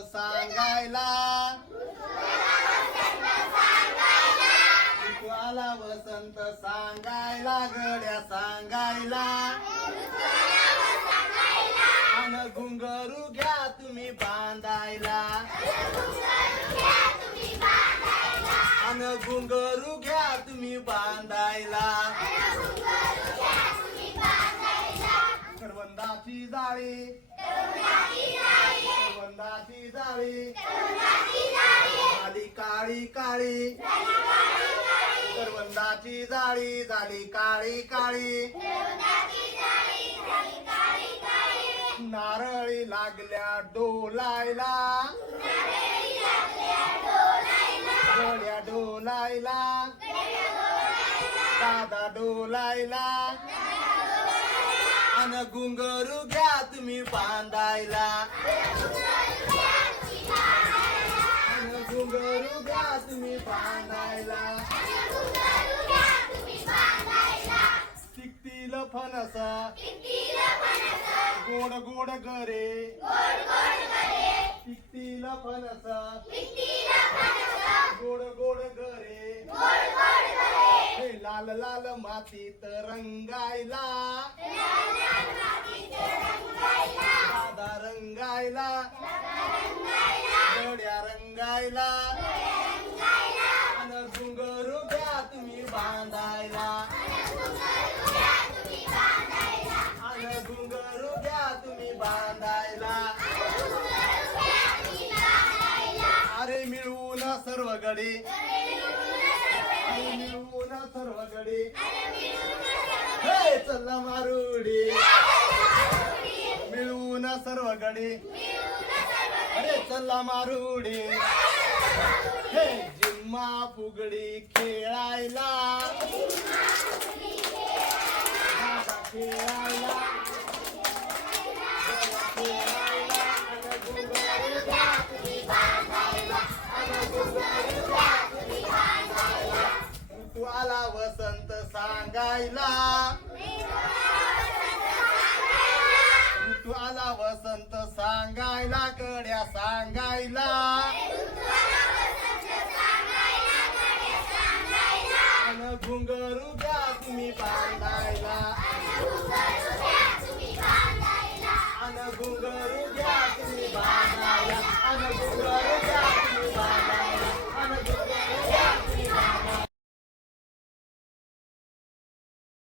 सांगायला. आला वसंत सांगायला गड्या सांगायला. अन घुंगरू घ्या तुम्ही बांधायला. अन घुंगरू घ्या तुम्ही बांधायला. करवंदाची जाळी. जाळी. झाली काळी काळी. करवंदाची जाळी झाली काळी काळी. नारळी लागल्या डोलायला. गड्या डोलायला. दादा डोलायला. अन घुंगरू घ्या तुम्ही बांधायला गोड गोड गरे. टिकतील फणस. गोड गोड गरे. हे लाल लाल मातीत रंगायला. दादा रंगायला. गड्या रंगायला. बांधायला अरे मिळवून सर्व गडी. मिळवून सर्व गडी. हे चला मारुडी. मिळवून सर्व गडी. अरे चला मारुडी. हे जिम्मा फुगडी खेळायला. मला वसंत सांगायला. ऋतू आला वसंत सांगायला कड्या सांगायला. घुंगरू द्या तुम्ही बांधायला. घुंगरू द्या तुम्ही बांधायला. घुंगरू द्या